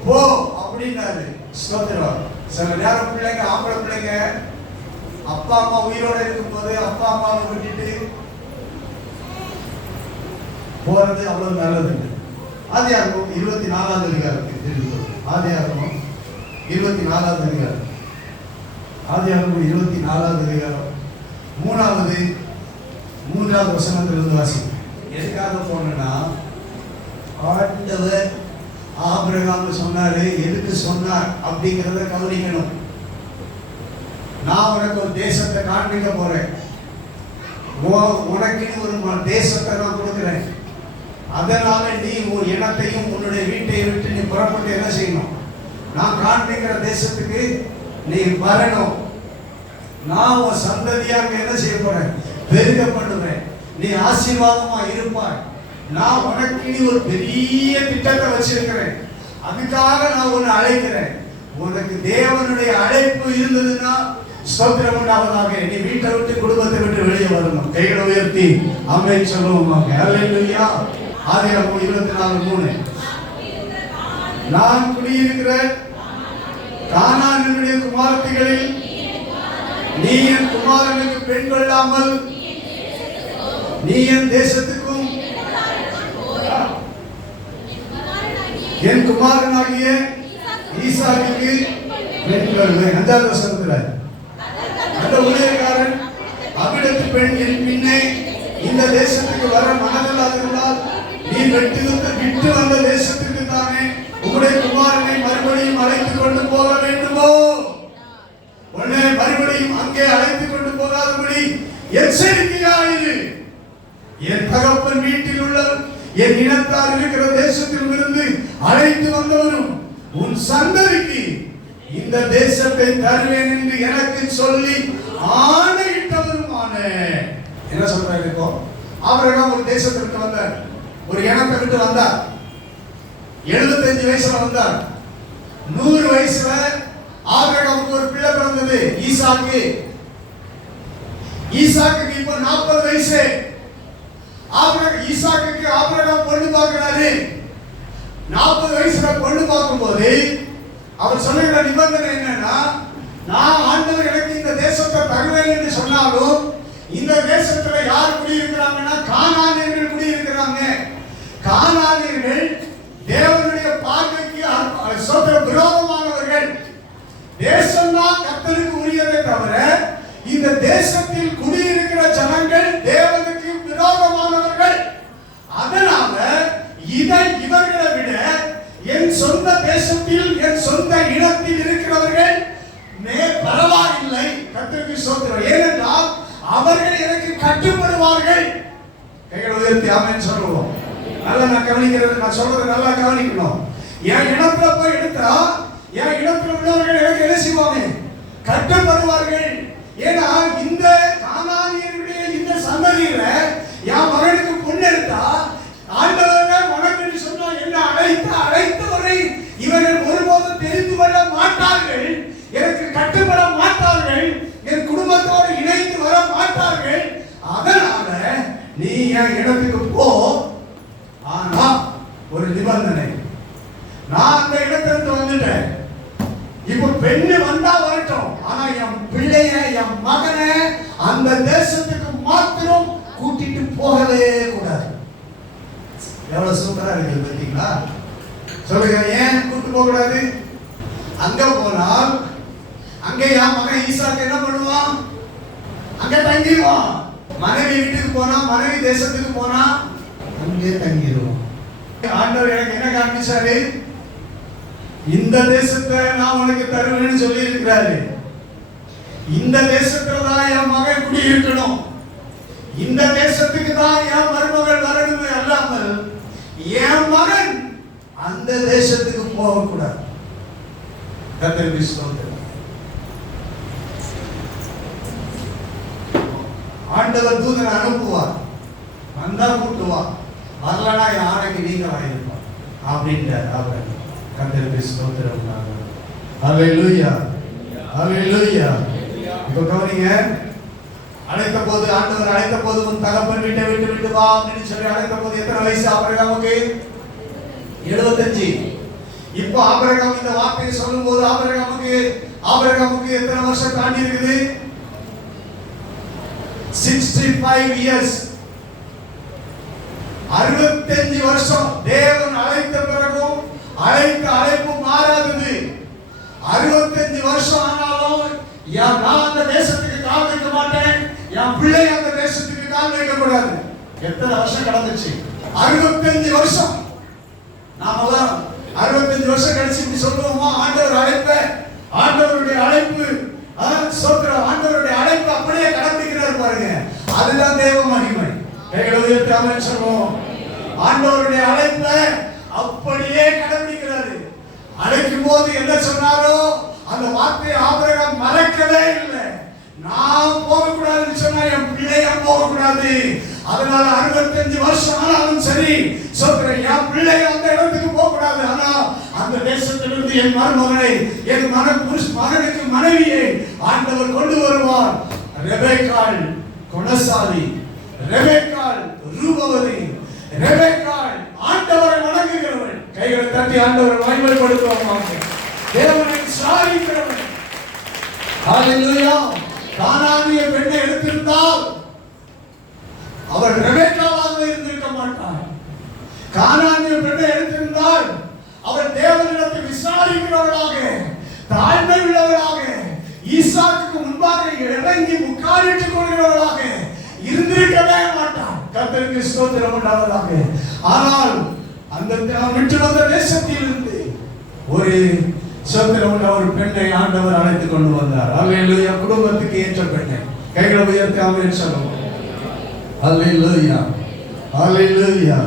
போ அப்படின்னாரு. ஸ்தோத்திரம். சில நேரம் பிள்ளைங்க, ஆம்பளை பிள்ளைங்க அப்பா அம்மா உயிரோட இருக்கும் போது அப்பா அம்மாவை விட்டுட்டு போறது அவ்வளவு நல்லது. ஆதியாகமம் 24வது அதிகாரத்துக்கு தெரிந்து, ஆதியாகமம் 24வது அதிகாரம், ஆதியாகமம் 24வது அதிகாரம் 3வது வசனத்திலிருந்து வாசிங்க. எதுக்காக போனா, ஆண்டவர் ஆபிரகாம் சொன்னாரு, எதுக்கு சொன்னார் அப்படிங்கிறத கவனிக்கணும். நான் உனக்கு ஒரு தேசத்தை காண்பிக்க போறேன், உனக்கு ஒரு தேசத்தை நான் கொடுக்கிறேன், அதனால நீ உன் இனத்தையும் உன்னுடைய வீட்டையும் விட்டு நீ புறப்பட்டு என்ன செய்யணும், நான் காண்பிக்கிற தேசத்துக்கு நீ வரணும். நான் உன் சந்ததியாக என்ன செய்ய போறேன், பெருக பண்ணுவேன், நீ ஆசீர்வாதமா இருப்பாய். நான் உனக்கு நீ ஒரு பெரிய திட்டத்தை வச்சிருக்கிறேன், அதுக்காக நான் உன்னை அழைக்கிறேன். உனக்கு தேவனுடைய அழைப்பு இருந்ததுன்னா ஸ்தோத்திரம் உண்டாவதாக. நீ வீட்டை விட்டு குடும்பத்தை விட்டு வெளியே வரணும். கைகளை உயர்த்தி ஆமென் சொல்லுவோம். அல்லேலூயா. ஆதியாகமம் 24:3, நான் குடியிருக்கிற கானானினுடைய குமாரத்திகளில் நீ என் குமாரனுக்கு பெண் கொள்ளாமல் நீ என் தேசத்துக்கும் என் குமாரனாகிய ஈசாக்குக்கு பெண் கொள்வேன். 5வது வசனத்துல அந்த ஊழியக்காரன் அவ்விடத்து பெண் என் பின்னே இந்த தேசத்துக்கு வர மனதில்லாதிருந்தால் நீ விட்டு வந்த தேசத்துக்கு தானே உங்களுடைய குமாரனை மறுபடியும் அழைத்துக் கொண்டு போக வேண்டுமோ? உன்னை மறுபடியும் அங்கே அழைத்துக் கொண்டு போகாதபடி எச்சரிக்கையாயிரு. என் தகப்பன் வீட்டில் உள்ள என் இனத்தார் இருக்கிற தேசத்தில் இருந்து அழைத்து வந்தவரும் உன் சந்ததிக்கு இந்த தேசத்தை தருவேன் என்று எனக்கு சொல்லி ஆணையிட்டவருமான. என்ன சொல்றாரு? இப்போ ஆபிரகாம் ஒரு தேசத்தை விட்டு வந்தார், ஒரு இனத்தை விட்டு வந்தார். 75 வயசுல வந்தார். 100 வயசுல ஆபிரகாமுக்கு ஒரு பிள்ளை பிறந்தது, ஈசாக்கு. ஈசாக்குக்கு இப்ப 40 வயசு. ஈசாக்குக்கு ஆபிரகாம் பொண்ணு பார்க்கிறாரு. 40 வயசுல பொண்ணு பார்க்கும்போது அவர் சொல்லுகிற நிபந்தனை என்னன்னா, நான் ஆண்டவர் எனக்கு இந்த தேசத்தை தருவேன் என்று சொன்னாலும் இந்த தேசத்துல யார் குடியிருக்கிறாங்கன்னா கானானியர்கள் குடியிருக்கிறாங்க. கானானியர்கள் தேவனுடைய பார்வைக்கு விரோதமானவர்கள். தேசம்தான் கர்த்தருக்கு உரியதை தவிர இந்த தேசத்தில் குடியிருக்கிற ஜனங்கள் தேவனுக்கு விரோதமானவர்கள். அதனால இவர்களை விட என் சொந்த தேசத்தில் என் சொந்த இடத்தில் இருக்கிறவர்கள் பரவாயில்லை, கர்த்தருக்கு ஸ்தோத்திரம். ஏனென்றால் அவர்கள் எனக்கு கட்டுப்படுவார்கள். கைகளை உயர்த்தி ஆமென் சொல்லுவோம். நல்லா நான் கவனிக்கிறது, நான் சொல்றது நல்லா கவனிக்கணும். என் இடத்துல போய் எடுத்தா என் இடத்துல உள்ளவர்கள் எனக்கு என்ன செய்வாங்க? கட்டுப்படுவார்கள். ஏன்னா இந்த கானானியருடைய இந்த சந்ததியில என் மகனுக்கு பொண்ணு எடுத்தா ஆண்டவரே மகன் சொன்னா என்ன அழைத்தவரை இவர்கள் ஒருபோதும் தெரிந்து கொள்ள மாட்டார்கள், எனக்கு கட்டுப்பட மாட்டார்கள், என் குடும்பத்தோடு இணைந்து வர மாட்டார்கள். அதனால நீ என் இடத்துக்கு போ. ஆனா ஒரு நிபந்தனை, நான் அந்த இடத்திலிருந்து வந்துட்டேன். இப்ப பெண்ணு வந்தா வரட்டும், ஆனா என் பிள்ளைய என் மகனை அந்த தேசத்துக்கு மாத்திரம் கூட்டிட்டு போகவே கூடாது. எவ்வளவு சூப்பரா இருக்கு பார்த்தீங்களா? சொல்லுங்க, ஏன் கூட்டு போக கூடாது? அங்க போனால் அங்க என் மகன் ஈசாக்கு என்ன பண்ணுவான்? அங்க தங்கிடுவான். மனைவி வீட்டுக்கு போனா, மனைவி தேசத்துக்கு போனா அங்கே தங்கிடுவோம். ஆண்டவர் எனக்கு என்ன காமிச்சாரு? இந்த தேசத்தை நான் உனக்கு தருவேன்னு சொல்லி இருக்கிறாரு. இந்த தேசத்துல தான் என் மகன் குடியிருக்கணும், இந்த தேசத்துக்கு தான் என் மருமகள் வரணுமே அல்லாமல் என் மகன் அந்த தேசத்துக்கு போகக்கூடாது. கர்த்தருக்கு ஸ்தோத்திரம். ஆண்டவர் தூதனை அனுப்புவார், வந்தா கூட்டுவார், வரலனா யாருக்கு நீங்க வாங்கிருப்பார் அப்படின்றார் அவர். கர்த்தருக்கு ஸ்தோத்திரம். ஹல்லேலூயா, ஹல்லேலூயா. இப்போ கவனிங்க, அழைத்த போது ஆண்டவர் அழைத்த போது உன் தகப்பன் வீட்டை விட்டு வா அப்படின்னு சொல்லி அழைத்த போது எத்தனை வயசு ஆபிரகாமுக்கு? 75. இப்போ ஆபிரகாம் இந்த வார்த்தையை சொல்லும் போது ஆபிரகாமுக்கு எத்தனை வருஷம் தாண்டி இருக்குது? 65 இயர்ஸ். 65 வருஷம் தேவன் அழைத்த பிறகும் அழைப்பு மாறாதது. 65 வருஷம் ஆனாலும் நான் அந்த தேசத்துக்கு கால் வைக்க மாட்டேன், என் பிள்ளை அந்த தேசத்துக்கு கால் வைக்க கூடாது. எத்தனை வருஷம் கடந்துச்சு? 65 வருஷம். நாம 65 வருஷம் கழிச்சு இப்படி சொல்லுவோமா? ஆண்டவருடைய அழைப்பு சோத்திரம், ஆண்டவருடைய அழைப்பு அப்படியே கடப்பிக்கிறார் பாருங்க. அதுதான் தேவ மகிமை. கைகளை உயர்த்தி ஆமென் சொல்லுவோம். ஆண்டவருடைய அழைப்பை அப்படியே கடைபிடிக்கிறாரு. அழைக்கும் போது என்ன சொன்னாரோ அந்த வார்த்தையை ஆபிரகாம் மறக்கவே இல்லை. நான் போகக்கூடாதுன்னு சொன்னா என் பிள்ளைய போகக்கூடாது. அதனால 65 வருஷம் ஆனாலும் சரி சொல்றேன், என் பிள்ளைய அந்த இடத்துக்கு போகக்கூடாது. ஆனா அந்த தேசத்திலிருந்து என் மருமகனை, என் மகனுக்கு மனைவியை ஆண்டவர் கொண்டு வருவார். ரெபெக்காள் குணசாலி, ரெபெக்காள் ரூபவதி, ரெபெக்காள் ஆண்டவரை வணங்குகிறவள். கைகளை தட்டி ஆண்டவரை மகிமைப்படுத்துவாங்க. தேவனை சாரிக்கிறவள். ஹல்லேலூயா. கானானிய பெண்ணை எடுத்திருந்தால் அவள் ரெபெக்காவாக இருந்திருக்க மாட்டாள். கானானிய பெண்ணை எடுத்திருந்தால் அவள் தேவனிடத்தில் விசாரிக்கிறவளாக, தாழ்மை உள்ளவளாக, ஈசாக்குக்கு முன்பாக இறங்கி முக்காலிட்டுக் கொள்கிறவளாக இருந்திருக்கவே மாட்டாள். கர்த்தருக்கு ஸ்தோத்திரம் உண்டாவதாக. ஆனால் அந்த விட்டு வந்த தேசத்தில் இருந்து ஒரு சோத்திரம் உள்ள ஒரு பெண்ணை ஆண்டவர் அழைத்துக் கொண்டு வந்தார். அல்லேலூயா. குடும்பத்துக்கு ஏற்ற பெண்ணை. கைகளை உயர்த்தி ஆமென் சொல்லுவோம். அல்லேலூயா, அல்லேலூயா,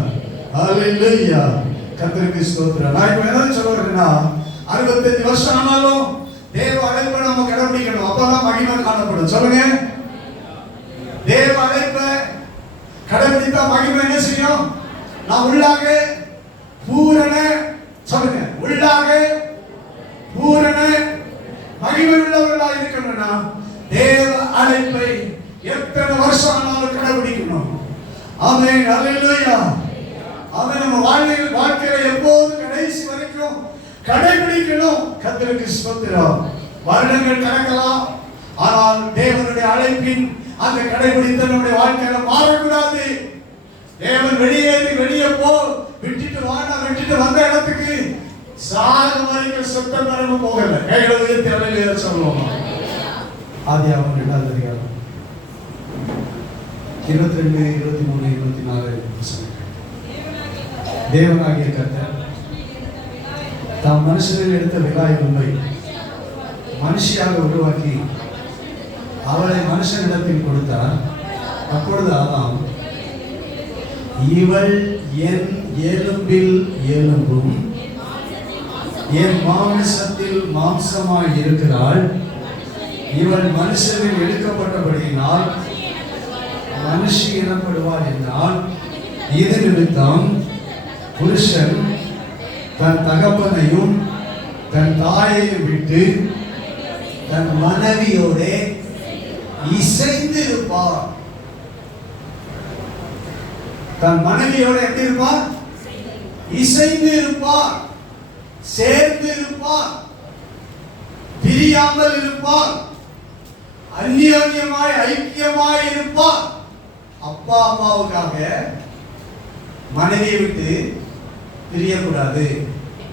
அல்லேலூயா. கர்த்தருக்கு ஸ்தோத்திரம். நான் இப்ப என்ன சொல்ல வரேன்னா, 65 வருஷம் ஆனாலும் தேவ அழைப்பை நம்ம கடைபிடிக்கணும். அப்பதான் மகிமை காணப்படும். சொல்லுங்க, தேவ அழைப்பை கடைபிடித்தா மகிமை என்ன செய்யும்? நான் உள்ளாக பூரண உள்ளவர்களா இருக்கணும்னா தேவ அழைப்பை எத்தனை வருஷம் ஆனாலும் கடைபிடிக்கணும். ஆமென், அல்லேலூயா. அவன் நம்ம வாழ்க்கையில எப்போது கடைசி வரைக்கும் கடைபிடிக்கணும். கர்த்தருக்கு ஸ்தோத்திரம். வருடங்கள் கடக்கலாம், ஆனால் தேவனுடைய அழைப்பின் அந்த கடைபிடித்த நம்முடைய வாழ்க்கையில மாறக்கூடாது. தேவன் வெளியே போ, விட்டுட்டு வாடா, விட்டுட்டு வந்த இடத்துக்கு சாக வரைக்கும் சுத்தம் வரணும் போகல. கைகளை உயர்த்தி அல்லேலூயா சொல்லுவோம். ஆதியாகமம் 2ஆம் அதிகாரம் 22, 23, 24 வசனங்கள். தேவனாகிய கர்த்தர் தாம் மனுஷனில் எடுத்த விலாய் உண்மை மனுஷியாக உருவாக்கி அவளை மனுஷனிடத்தில் கொடுத்தார். அப்பொழுது ஆதாம், இவள் என் எலும்பில் எலும்பும் என் மாமிசத்தில் மாம்சமாய் இருக்கிறாள். இவள் மனுஷனில் எடுக்கப்பட்டபடியினால் மனுஷி எனப்படுவாள் என்றால், இது நிமித்தம் புருஷன் தன் தகப்பனையும் தன் தாயையும் விட்டு தன் மனைவியோட இசைந்து இருப்பார். தன் மனைவியோட எப்படி இருப்பார்? இசைந்து இருப்பார், சேர்ந்து இருப்பார், பிரியாமல் இருப்பார், அந்யோன்யமாய் ஐக்கியமாய் இருப்பார். அப்பா அம்மாவுக்காக மனைவியை விட்டு பிரியக்கூடாது.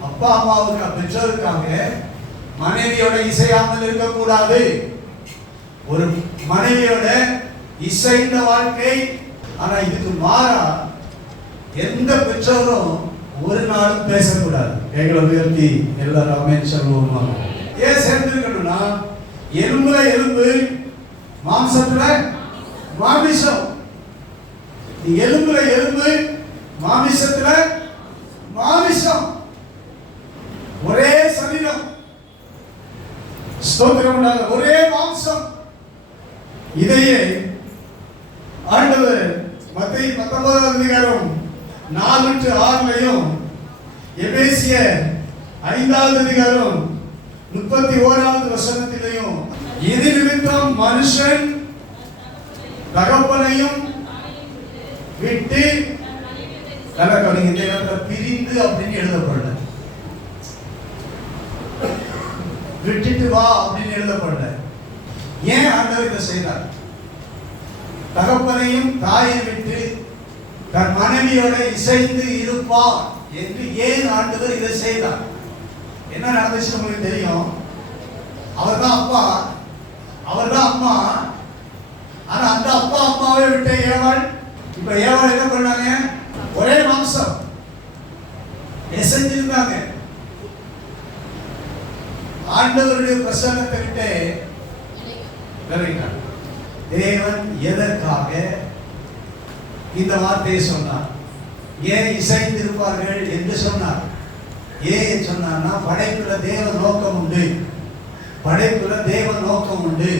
அப்பா அம்மாவுக்கு பெற்றோருக்காக மனைவியோட இசையாமல் இருக்கக்கூடாது. ஒரு மனைவியோட இசைந்த வாழ்க்கை. ஆனா இதுக்கு மாறா எந்த பெற்றோரும் ஒரு நாளும் பேசக்கூடாது. எங்களை உயர்த்தி எல்லாரும் ஆமென் சொல்லுவோமா? ஏன் சேர்ந்திருக்கணும்னா, எலும்புல எலும்பு, மாம்சத்துல மாமிசம். எலும்புல எலும்பு, மாமிசத்துல மாமிசம், ஒரே சரீரம். ஸ்தோத்திரம், ஒரே மாம்சம். இதையே ஆண்டவர் மத்தேயு 19ஆம் அதிகாரம் 4-6 எபேசியர் 5ஆம் அதிகாரம் 31ஆவது வசனத்திலையும், இது நிமித்தம் மனுஷன் தகப்பனையும் விட்டு பிரிந்து அப்படின்னு எழுதப்படல, விட்டுட்டு வா அப்படின்னு எழுதப்படல. ஏன் ஆண்டவர் இதை செய்தார்? தகப்பனையும் தாயை விட்டு தன் மனைவியோட இசைந்து இருப்பார் என்று ஏன் ஆண்டவர் இதை செய்தார்? என்ன நடந்துச்சு உங்களுக்கு தெரியும். அவர்தான் அப்பா, அவர்தான் அம்மா. ஆனா அந்த அப்பா அம்மாவை விட்ட ஏவாள், இப்ப ஏவாள் என்ன பண்ணாங்க? ஒரே மாம்சம் இசைஞ்சிருந்தாங்க. ஆண்டவருடைய பிரசன்னத்தை விட்டு விலகினார். தேவன் எதற்காக இந்த வார்த்தையை சொன்னார்? ஏன் இசைந்திருப்பார்கள் என்று சொன்னார்? ஏன் சொன்னார்னா, படைப்புல தேவ நோக்கம் உண்டு. படைப்புல தேவ நோக்கம் உண்டு.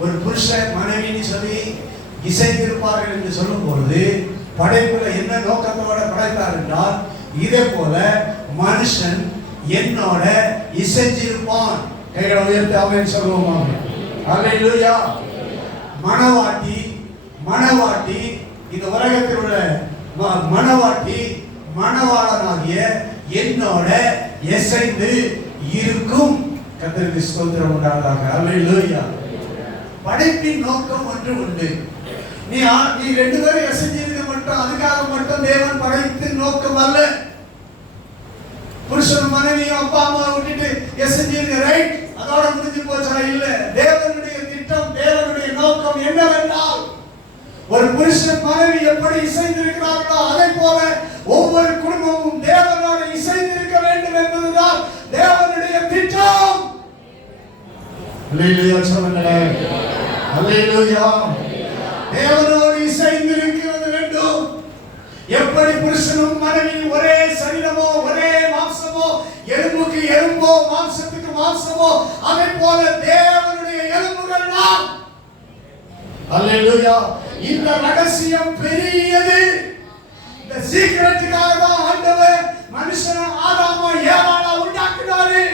ஒரு புருஷன் மனைவின்னு சொல்லி இசைந்திருப்பார்கள் என்று சொல்லும் பொழுது படைப்புல என்ன நோக்கத்தோட படைத்தார் என்றால், இதே போல மனுஷன் என்னோட இசைஞ்சிருப்பான். கைகளை உயர்த்தி ஆமென் சொல்லுவோமா? அல்லேலூயா. மணவாட்டி, மணவாட்டி, இந்த உலகத்தில் உள்ள மணவாட்டி மணவாளனாகிய என்னோட இசைந்து இருக்கும். கர்த்தருக்கு ஸ்தோத்திரம் உண்டாவதாக. அல்லேலூயா. படைப்பின் நோக்கம் ஒன்று உண்டு. நீ ரெண்டு பேரும் இசைஞ்சிருக்க மட்டும், அதுக்காக மட்டும் தேவன் படைத்து நோக்கம் அல்ல. புருஷன் மனைவியும் அப்பா அம்மா விட்டுட்டு இசைஞ்சிருக்க, ரைட், அதோட முடிஞ்சு போச்சா? இல்ல. தேவனுடைய திட்டம், தேவனுடைய நோக்கம் என்னவென்றால், ஒரு புருஷன் மனைவி எப்படி இசைந்திருக்கிறார்களோ அதே போல ஒவ்வொரு குடும்பமும் தேவனோட இசைந்திருக்க வேண்டும் என்பதுதான் தேவனுடைய திட்டம். அல்லேலூயா சொல்லுங்களேன். அல்லேலூயா. தேவனோடு இசைந்திருக்கிறது வேண்டும். எப்படி புருஷனும் மனைவியும் ஒரே சரீரமோ, ஒரே மாம்சமோ, எலும்புக்கு எலும்போ, மாம்சத்துக்கு மாம்சமோ, அதே போல தேவனுடைய எலும்புகள் நாம். அல்லேலூயா. இந்த ரகசியம் பெரியது. இந்த சீக்கிரத்துக்காக தான் ஆண்டவர் மனுஷனை ஆதாம ஏவாளா உண்டாக்கினாரு.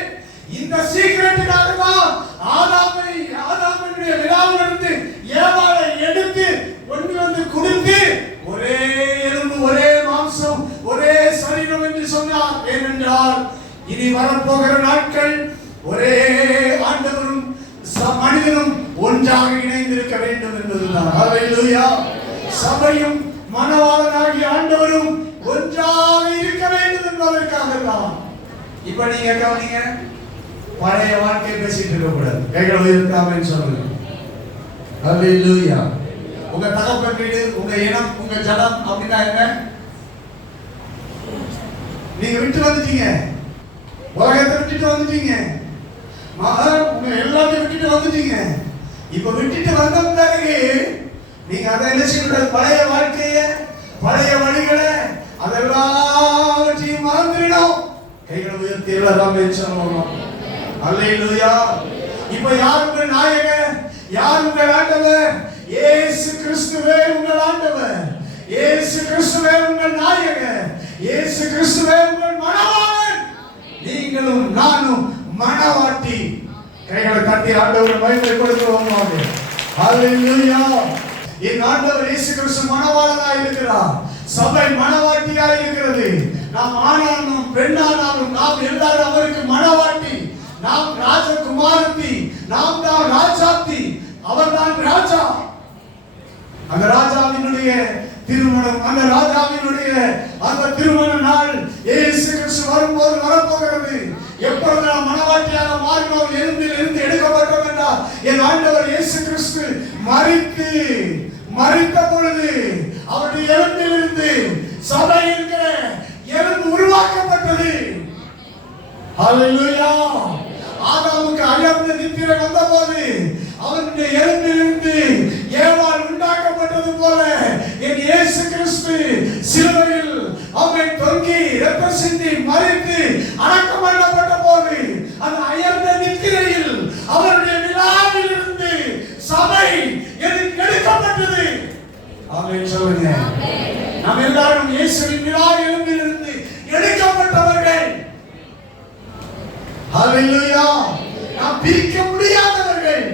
இந்த இந்த சீக்கிரட்டுக்காக தான் ஆதாமுடைய விழாவிலிருந்து ஏவாளை எடுத்து கொண்டு வந்து கொடுத்து ஒரே எலும்பு ஒரே மாம்சம் ஒரே சரீரம் என்று சொன்னார். ஏனென்றால் இனி வரப்போகிற நாட்கள் ஒரே ஆண்டவரும் மனிதனும் ஒன்றாக இணைந்திருக்க வேண்டும் என்பதுதான். ஹல்லேலூயா. சபையும் மணவாளனாகிய ஆண்டவரும் ஒன்றாக இருக்க வேண்டும் என்பதற்காக தான். இப்ப நீங்க கவனிங்க, பழைய வாழ்க்கை பேசிட்டு இருக்க கூடாது. கைகளை உயர்த்தாமன்னு சொல்லுங்க. ஹல்லேலூயா. உங்க தகப்பன் வீடு, உங்க இனம், உங்க ஜனம் அப்படின்னா என்ன? நீங்க விட்டு வந்துட்டீங்க, உலகத்தை விட்டுட்டு வந்துட்டீங்க, உங்க எல்லாத்தையும் விட்டுட்டு வந்துட்டீங்க. இப்ப விட்டுட்டு வந்த பிறகு நீங்க அதை என்ன செய்யக்கூடாது? பழைய வாழ்க்கைய, பழைய வழிகளை அதெல்லாம் மறந்துடணும். கைகளை உயர்த்தி எல்லாரும் சொல்லணும். அல்லேலூயா. இப்ப யார் உங்கள் நாயகர்? யார் உங்கள் ஆண்டவர்? இயேசு கிறிஸ்துவே உங்கள் ஆண்டவர். இயேசு கிறிஸ்துவே உங்கள் நாயகர். இயேசு கிறிஸ்துவே உங்கள் மணவாளன். நீங்களும் நானும் மணவாட்டி. கைகளை தட்டி ஆண்டவர் மகிமை கொடுக்கிறோம். அல்லேலூயா. என் ஆண்டவர் இயேசு கிறிஸ்து மணவாளனாய் இருக்கிறார். சபை மணவாட்டியாய் இருக்கிறது. நாம் ஆனாலும் பெண்ணானாலும் நாம் எல்லாரும் அவருக்கு மணவாட்டி. நாம் ராஜகுமாரத்தி, நாம் தான் ராஜாத்தி, அவர் தான் ராஜா. அந்த ராஜாவினுடைய திருமணம், அந்த ராஜாவினுடைய அந்த திருமண நாள் இயேசு கிறிஸ்து வரும்போது வரப்போகிறது. எப்பொழுது நாம் மணவாட்டியாக மாறினோம், எலும்பில் இருந்து எடுக்கப்பட்டோம் என்றால் என் ஆண்டவர் இயேசு கிறிஸ்து மரித்த பொழுது அவருடைய எலும்பில் இருந்து சபை இருக்கிற எலும்பு உருவாக்கப்பட்டது. ஹல்லேலூயா. ஆதாமுக்கு அயர்ந்த நித்திரை வந்தபோது அவனுடைய எலும்பிலிருந்து ஏவாள் உண்டாக்கப்பட்டது போல என் இயேசு கிறிஸ்து சிலுவையில் அவன் தொங்கி இரத்தம் சிந்தி மரித்து அடக்கம் பண்ணப்பட்ட போது அந்த அயர்ந்த நித்திரையில் அவருடைய விழாவில் இருந்து சபை எடுக்கப்பட்டது. ஆமென் சொல்லுங்க. நாம் எல்லாரும் இயேசுவின் விழா எலும்பில் இருந்து எடுக்கப்பட்டவர்கள். ஹல்லேலூயா. நாம் பிரிக்க முடியாதவர்கள்,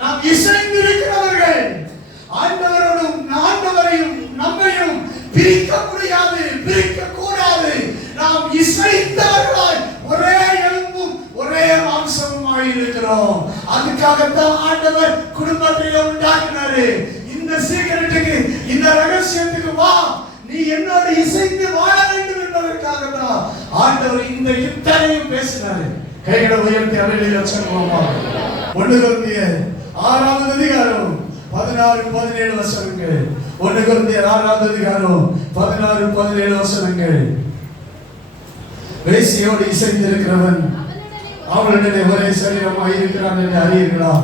நாம் இசைந்து இருக்கிறவர்கள். ஆண்டவரோடும் ஆண்டவரையும் நம்மையும் பிரிக்க முடியாது, பிரிக்க கூடாது. நாம் இசைந்தவர்களாய் ஒரே எலும்பும் ஒரே மாம்சமுமாய் இருக்கிறோம். அதுக்காகத்தான் ஆண்டவர் குடும்பத்தை உண்டாக்கினாரு. இந்த சீக்கிரட்டுக்கு, இந்த ரகசியத்துக்கு வா, நீ என்னோடு இசைந்து வாழ வேண்டும் என்பதற்காக தான் ஆண்டவர் இந்த இத்தனையும் பேசினாரு. கைகளை உயர்த்தி அவையிலே சொல்லுவோமா? 1 கொரிந்தியர் 6ஆம் அதிகாரம் 16-17 வசனங்கள். 1 கொரிந்தியர் 6ஆம் அதிகாரம் 16-17 வசனங்கள். வேசியோடு இசைந்திருக்கிறவன் அவளுடனே ஒரே சரீரமாய் இருக்கிறான் என்று அறியீர்களா?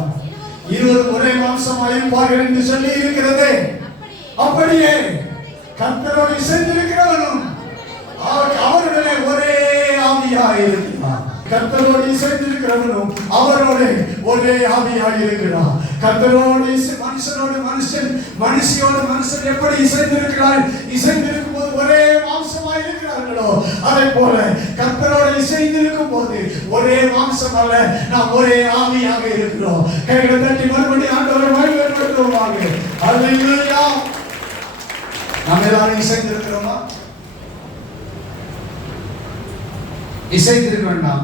இருவரும் ஒரே மாம்சமாய் இருப்பார்கள் என்று சொல்லி இருக்கிறதே. அப்படியே கர்த்தரோடு இசைந்திருக்கிறவனும் அவருடனே ஒரே ஆவியாய் இருக்கிறான். கர்த்தரோடு இசைந்திருக்கிறவனும் அவரோடு ஒரே ஆவியாய் இருக்கிறான். கர்த்தரோடு மனுஷனோடு மனுஷன், மனுஷியோடு மனுஷன் எப்படி இசைந்திருக்கிறார்? இசைந்திருக்கும் போது ஒரே மாம்சமாய் இருக்கிறார்களோ அதே போல கர்த்தரோடு இசைந்திருக்கும் போது ஒரே மாம்சம் அல்ல, நாம் ஒரே ஆவியாக இருக்கிறோம். கைகளை தட்டி மறுபடியும் ஆண்டவரை மகிமைப்படுத்துவோமாக. அல்லேலூயா. நாம் எல்லாரும் இசைந்திருக்கிறோமா? இசைந்திருக்கிறோம்னா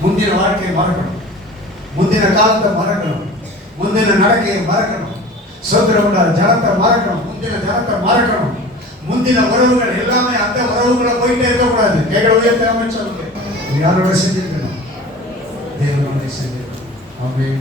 முந்தின வாழ்க்கையை மறக்கணும், முந்தின காலத்தை மறக்கணும், முந்தின நடக்கையை மறக்கணும், சோதரவுள்ள ஜனத்தை மறக்கணும், முந்தின ஜனத்தை மறக்கணும், முந்தின உறவுகள் எல்லாமே அந்த உறவுகளை போயிட்டே இருக்கக்கூடாது. கைகளை உயர்த்தாம சொல்லுங்க. யாரோட செஞ்சிருக்கணும்? தேவனோட செஞ்சிருக்கணும். ஆமென்.